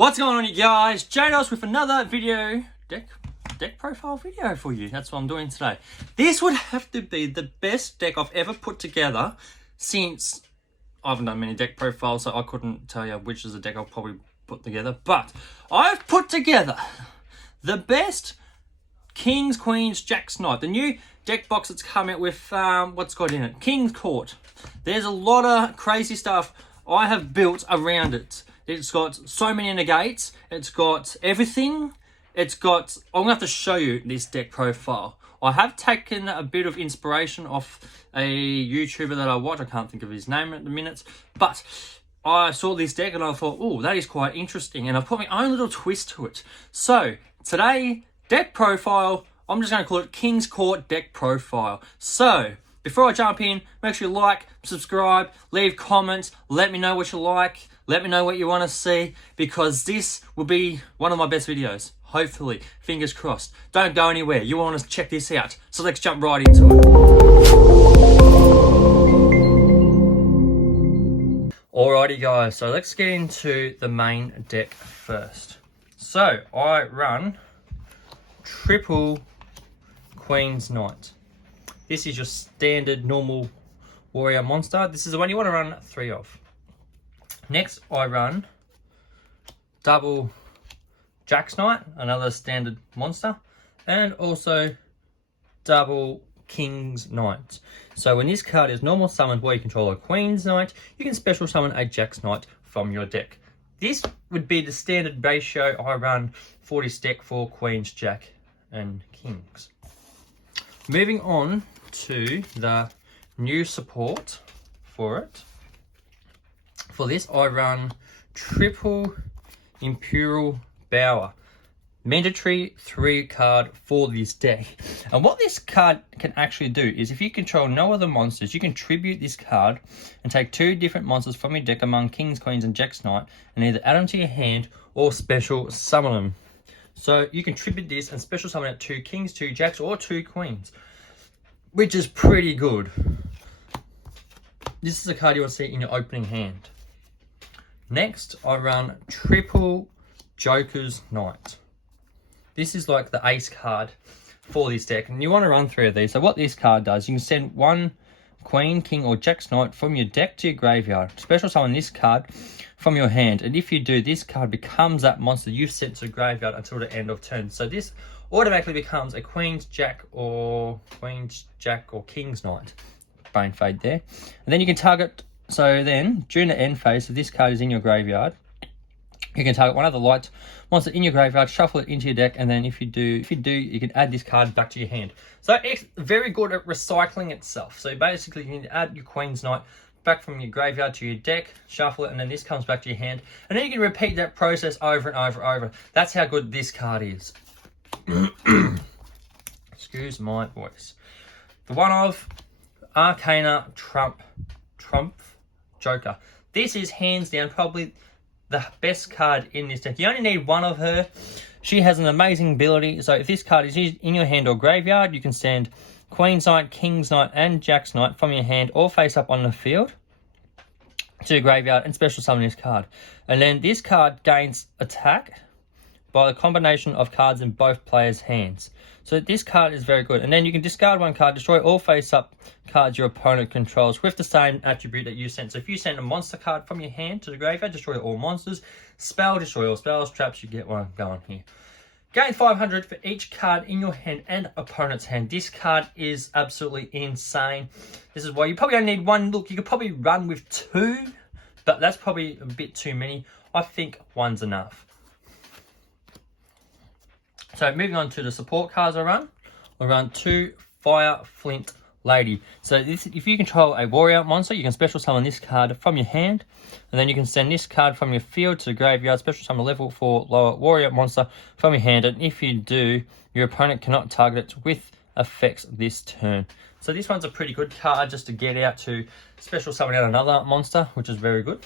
What's going on, you guys? Jados with another video, deck profile video for you. That's what I'm doing today. This would have to be the best deck I've ever put together since I haven't done many deck profiles, so I couldn't tell you which is the deck I'll probably put together. But I've put together the best Kings, Queens, Jacks, Knight. The new deck box that's come out with, what's got in it? King's Court. There's a lot of crazy stuff I have built around it. It's got so many negates. It's got everything. It's got... I'm going to have to show you this deck profile. I have taken a bit of inspiration off a YouTuber that I watch. I can't think of his name at the minute. But I saw this deck and I thought, oh, that is quite interesting. And I've put my own little twist to it. So, today, deck profile, I'm just going to call it King's Court deck profile. So, before I jump in, make sure you like, subscribe, leave comments, let me know what you like, let me know what you want to see, because this will be one of my best videos. Hopefully, fingers crossed. Don't go anywhere, you want to check this out. So let's jump right into it. Alrighty guys, so let's get into the main deck first. So, I run triple Queen's Knight. This is your standard normal warrior monster. This is the one you want to run 3 of. Next, I run double Jack's Knight, another standard monster, and also double King's Knight. So when this card is normal summoned while you control a Queen's Knight, you can special summon a Jack's Knight from your deck. This would be the standard ratio I run for this deck for Queens, Jack, and Kings. Moving on to the new support for it. For this, I run triple Imperial Bower. Mandatory 3 card for this deck. And what this card can actually do is, if you control no other monsters, you can tribute this card and take 2 different monsters from your deck among Kings, Queens, and Jacks Knight, and either add them to your hand or special summon them. So you can tribute this and special summon it 2 Kings, 2 Jacks, or 2 Queens, which is pretty good. This is a card you want to see in your opening hand. Next, I run triple Joker's Knight. This is like the ace card for this deck, and you want to run 3 of these. So what this card does, you can send 1 Queen, King, or Jack's Knight from your deck to your graveyard. Special summon this card from your hand, and if you do, this card becomes that monster you've sent to the graveyard until the end of turn. So this automatically becomes a Queen's, Jack, or King's Knight. Bane Fade there. And then you can target... So then, during the end phase, if this card is in your graveyard, you can target one of the light monster in your graveyard, shuffle it into your deck, and then if you do, you can add this card back to your hand. So it's very good at recycling itself. So basically, you can add your Queen's Knight back from your graveyard to your deck, shuffle it, and then this comes back to your hand. And then you can repeat that process over and over and over. That's how good this card is. Excuse my voice. The one of Arcana Trump Joker. This is hands down probably the best card in this deck. You only need 1 of her. She has an amazing ability. So if this card is used in your hand or graveyard, you can send Queen's Knight, King's Knight, and Jack's Knight from your hand or face up on the field to your graveyard and special summon this card. And then this card gains attack by the combination of cards in both players' hands. So this card is very good. And then you can discard 1 card, destroy all face-up cards your opponent controls with the same attribute that you sent. So if you send a monster card from your hand to the graveyard, destroy all monsters. Spell, destroy all spells, traps, you get one going here. Gain 500 for each card in your hand and opponent's hand. This card is absolutely insane. This is why you probably only need 1. Look, you could probably run with 2, but that's probably a bit too many. I think 1's enough. So moving on to the support cards I run 2 Fire Flint Lady. So this, if you control a warrior monster, you can special summon this card from your hand, and then you can send this card from your field to the graveyard, special summon a level 4 lower warrior monster from your hand, and if you do, your opponent cannot target it with effects this turn. So this one's a pretty good card just to get out to special summon out another monster, which is very good.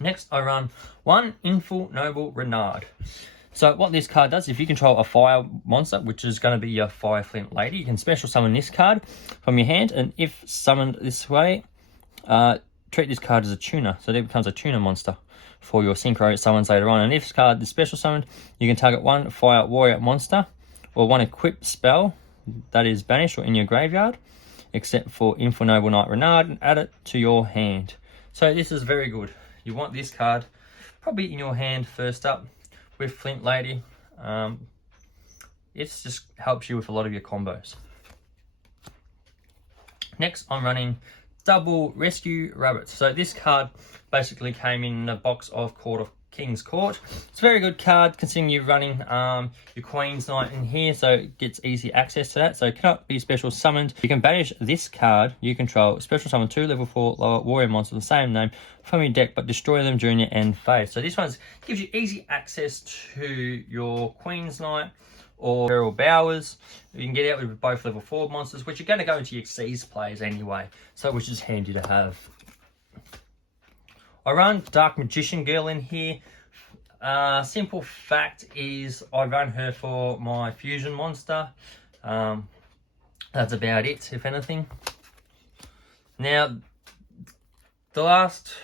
Next, I run 1 Inful Noble Renard. So what this card does, if you control a fire monster, which is going to be your Fire Flint Lady, you can special summon this card from your hand, and if summoned this way, treat this card as a tuner, so it becomes a tuner monster for your synchro summons later on. And if this card is special summoned, you can target one fire warrior monster or one equipped spell that is banished or in your graveyard, except for Infernoble Knight Renard, and add it to your hand. So this is very good. You want this card probably in your hand first up with Flint Lady. It just helps you with a lot of your combos. Next, I'm running Double Rescue Rabbits. So this card basically came in a box of King's Court. It's a very good card considering you're running your Queen's Knight in here, so it gets easy access to that. So it cannot be special summoned. You can banish this card you control, special summon 2 level 4 lower warrior monsters of the same name from your deck, but destroy them during your end phase. So this one gives you easy access to your Queen's Knight or Feral Bowers. You can get out with both level 4 monsters, which are going to go into your Xyz plays anyway, so which is handy to have. I run Dark Magician Girl in here. Simple fact is I run her for my fusion monster. That's about it, if anything. Now, the last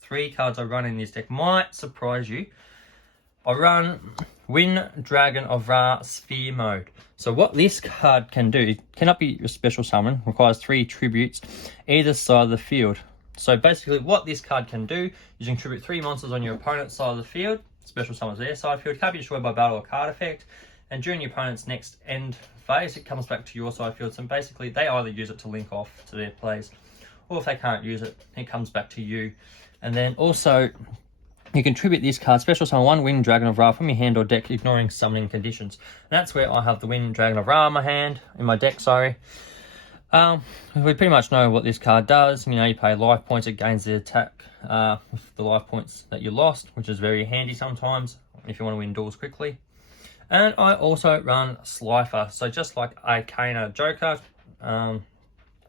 3 cards I run in this deck might surprise you. I run Wind Dragon of Ra Sphere Mode. So what this card can do, it cannot be a special summon, requires 3 tributes either side of the field. So basically what this card can do is you can tribute 3 monsters on your opponent's side of the field, special summons their side field, can't be destroyed by battle or card effect, and during your opponent's next end phase it comes back to your side field. So basically they either use it to link off to their plays, or if they can't use it, it comes back to you. And then also you can tribute this card, special summon 1 Wind Dragon of Ra from your hand or deck, ignoring summoning conditions. And that's where I have the Wind Dragon of Ra in my deck, sorry. We pretty much know what this card does. You know, you pay life points, it gains the attack with the life points that you lost, which is very handy sometimes if you want to win duels quickly. And I also run Slifer. So just like Arcana Joker,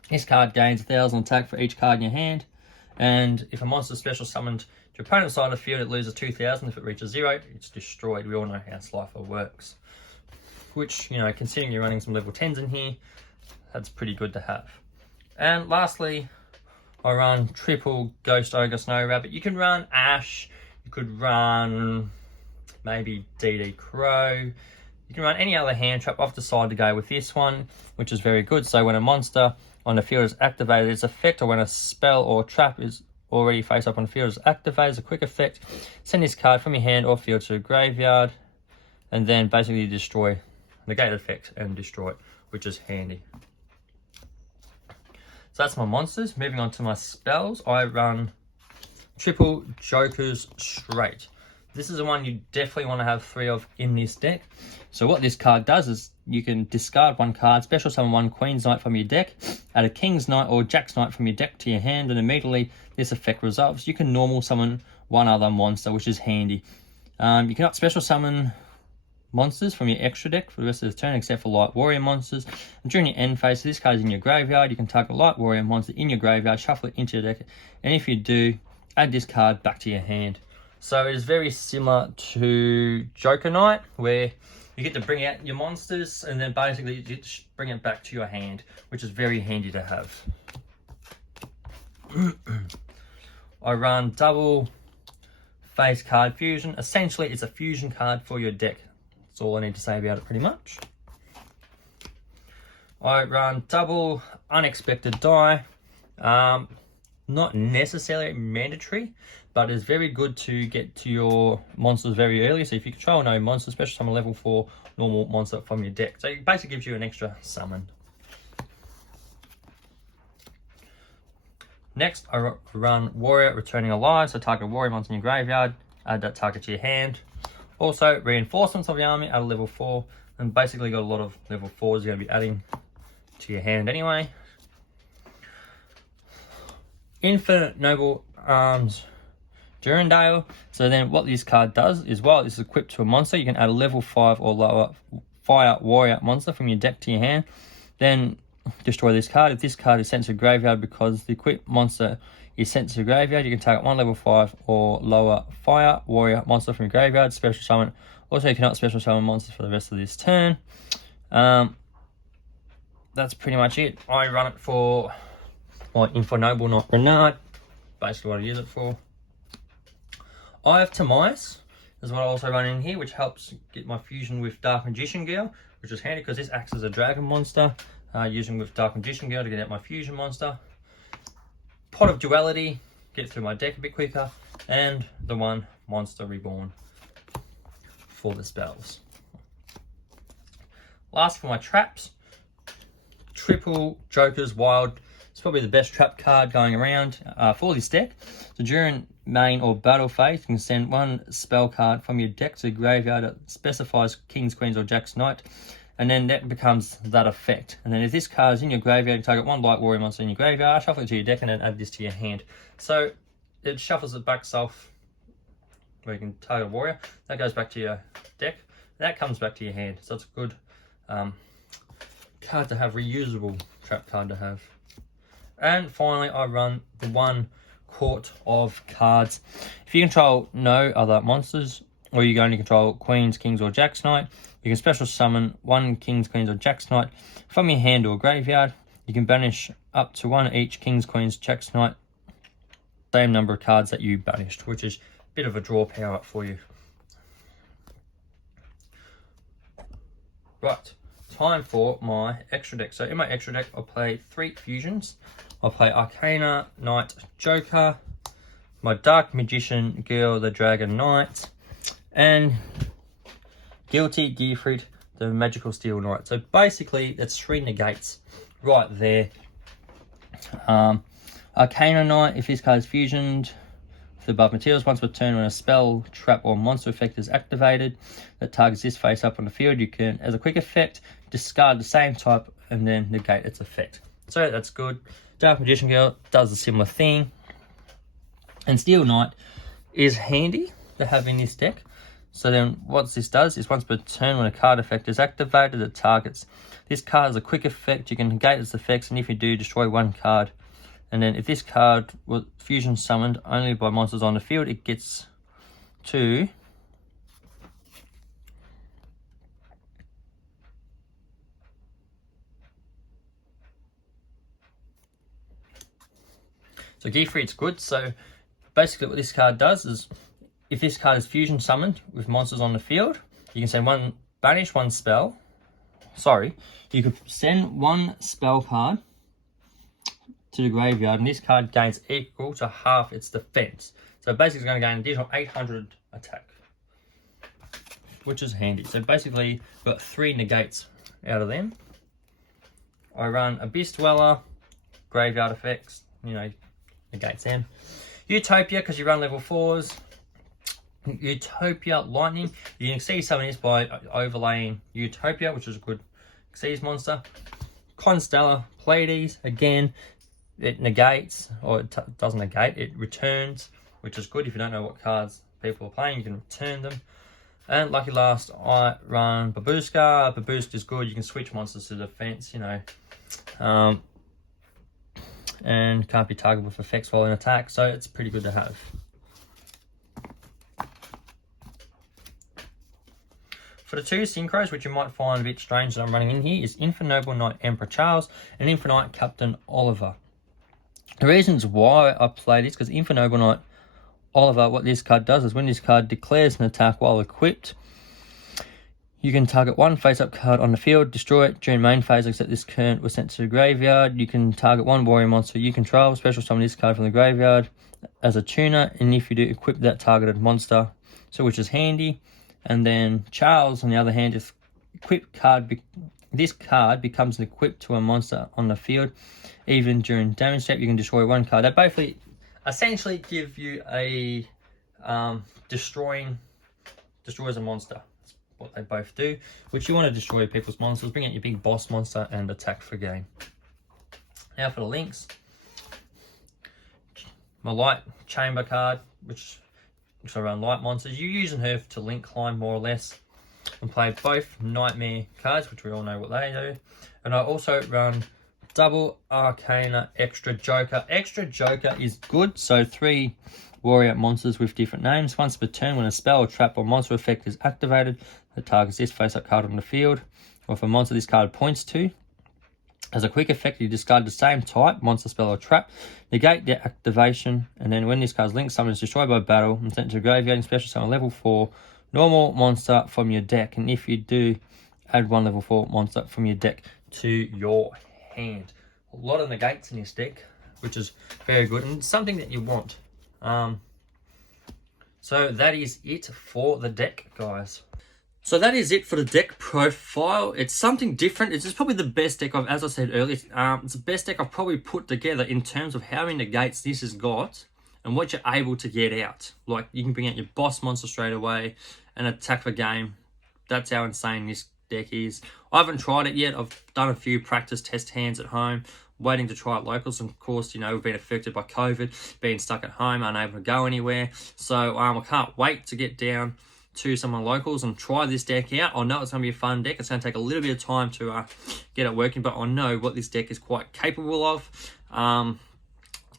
this card gains 1,000 attack for each card in your hand. And if a monster is special summoned to your opponent's side of the field, it loses 2,000. If it reaches 0, it's destroyed. We all know how Slifer works. Which, you know, considering you're running some level 10s in here, that's pretty good to have. And lastly, I run triple Ghost Ogre Snow Rabbit. You can run Ash, you could run maybe DD Crow, you can run any other hand trap. I've decided to go with this one, which is very good. So when a monster on the field is activated, its effect, or when a spell or trap is already face up on the field is activated as a quick effect, send this card from your hand or field to the graveyard, and then basically destroy, negate the effect and destroy it, which is handy. So that's my monsters. Moving on to my spells, I run triple Jokers Straight. This is the one you definitely want to have 3 of in this deck. So what this card does is you can discard 1 card, special summon 1 Queen's Knight from your deck, add a King's Knight or Jack's Knight from your deck to your hand, and immediately this effect resolves. You can normal summon 1 other monster, which is handy. You cannot special summon monsters from your extra deck for the rest of the turn except for light warrior monsters. And during your end phase, this card is in your graveyard. You can target a light warrior monster in your graveyard, shuffle it into your deck, and if you do, add this card back to your hand. So it is very similar to Joker Knight, where you get to bring out your monsters and then basically you just bring it back to your hand, which is very handy to have. I run double face card fusion. Essentially it's a fusion card for your deck. That's all I need to say about it pretty much. I run double unexpected die. Not necessarily mandatory, but it's very good to get to your monsters very early. So if you control no monster, special summon level 4 normal monster from your deck. So it basically gives you an extra summon. Next, I run Warrior Returning Alive. So target a warrior monster in your graveyard, add that target to your hand. Also, reinforcements of the army at level 4, and basically got a lot of level 4s you're going to be adding to your hand anyway. Infinite Noble Arms Durandale. So then what this card does is while it's equipped to a monster, you can add a level 5 or lower fire warrior monster from your deck to your hand. Then destroy this card. If this card is sent to the graveyard because the equipped monster is sent to the graveyard, you can target 1 level 5 or lower fire warrior monster from your graveyard, special summon. Also, you cannot special summon monsters for the rest of this turn. That's pretty much it. I run it for my Infernoble Knight Renard. basically what I use it for. Eye of Timaeus is what I also run in here, which helps get my fusion with Dark Magician Gear, which is handy because this acts as a dragon monster, using with Dark Magician Gear to get out my fusion monster. Pot of Duality, get through my deck a bit quicker, and the one Monster Reborn for the spells. Last for my traps, triple Joker's Wild. It's probably the best trap card going around for this deck. So during main or battle phase, you can send one spell card from your deck to the graveyard that specifies Kings, Queens, or Jacks Knight, and then that becomes that effect. And then if this card is in your graveyard, you target one Light Warrior monster in your graveyard, shuffle it to your deck, and then add this to your hand. So it shuffles it back self, where you can target a warrior. That goes back to your deck. That comes back to your hand. So it's a good card to have, reusable trap card to have. And finally, I run the one Court of Cards. If you control no other monsters, or you only control Queens, Kings, or Jacks Knight, you can special summon one Kings, Queens, or Jacks Knight from your hand or graveyard. You can banish up to one each Kings, Queens, Jacks Knight, same number of cards that you banished, which is a bit of a draw power up for you. Right, time for my extra deck. So in my extra deck, I'll play 3 fusions. I'll play Arcana Knight Joker, my Dark Magician Girl, the Dragon Knight, and Guilty Gearfried, the Magical Steel Knight. So basically, that's 3 negates right there. Arcana Knight, if this card is fusioned with the above materials, once per turn when a spell, trap, or monster effect is activated that targets this face up on the field, you can, as a quick effect, discard the same type and then negate its effect. So that's good. Dark Magician Girl does a similar thing. And Steel Knight is handy to have in this deck. So then what this does is once per turn when a card effect is activated, it targets this card as a quick effect. You can negate its effects, and if you do, destroy one card. And then if this card was fusion summoned only by monsters on the field, it gets to so Gearfried's good. So basically what this card does is if this card is fusion summoned with monsters on the field, you can send one banish one spell. Sorry, you could send one spell card to the graveyard, and this card gains equal to half its defense. So basically it's going to gain an additional 800 attack, which is handy. So basically got 3 negates out of them. I run Abyss Dweller, graveyard effects, you know, negates them. Utopia, because you run level 4s. Utopia Lightning. You can see some of this by overlaying Utopia, which is a good Xyz monster. Constellar Pleiades, again, it negates, or it doesn't negate, it returns, which is good. If you don't know what cards people are playing, you can return them. And lucky last, I run Babushka. Babushka is good. You can switch monsters to defense, you know, and can't be targeted with effects while in attack, so it's pretty good to have. For the 2 synchros, which you might find a bit strange that I'm running in here, is Infernoble Knight Emperor Charles and Infinite Captain Oliver. The reasons why I play this, because Infernoble Knight Oliver, what this card does is when this card declares an attack while equipped, you can target one face-up card on the field, destroy it during main phase, except this current was sent to the graveyard. You can target one warrior monster you control, special summon this card from the graveyard as a tuner, and if you do, equip that targeted monster, so which is handy. And then Charles, on the other hand, if equipped card, this card becomes an equipped to a monster on the field, even during damage step, you can destroy one card. They both essentially give you a destroys a monster. That's what they both do. Which you want to destroy people's monsters, bring out your big boss monster, and attack for game. Now for the links, my light chamber card, which I run light monsters. You using her to link climb more or less, and play both nightmare cards, which we all know what they do. And I also run double Arcana Extra Joker. Extra Joker is good, so 3 warrior monsters with different names. Once per turn, when a spell, trap, or monster effect is activated that targets this face-up card on the field, or if a monster this card points to, As a quick effect, you discard the same type, monster, spell, or trap, negate their activation, and then when this card's linked, summon is destroyed by battle and sent to the graveyard and special summon level 4 normal monster from your deck. And if you do, add 1 level 4 monster from your deck to your hand. A lot of negates in this deck, which is very good and something that you want. So that is it for the deck, guys. So that is it for the deck profile. It's something different. It's just probably the best deck as I said earlier, it's the best deck I've probably put together in terms of how many negates this has got and what you're able to get out. Like, you can bring out your boss monster straight away and attack the game. That's how insane this deck is. I haven't tried it yet. I've done a few practice test hands at home, waiting to try it locals. And of course, you know, we've been affected by COVID, being stuck at home, unable to go anywhere. So I can't wait to get down to some of the locals and try this deck out. I know it's going to be a fun deck. It's going to take a little bit of time to get it working, but I know what this deck is quite capable of.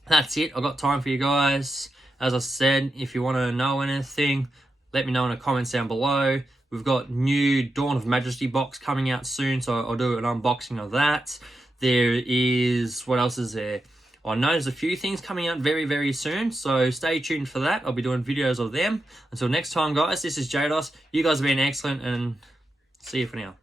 That's it. I've got time for you guys. As I said, if you want to know anything, let me know in the comments down below. We've got new Dawn of Majesty box coming out soon, so I'll do an unboxing of that. There is, what else is there? I know there's a few things coming out very, very soon, so stay tuned for that. I'll be doing videos of them. Until next time, guys, this is Jados. You guys have been excellent, and see you for now.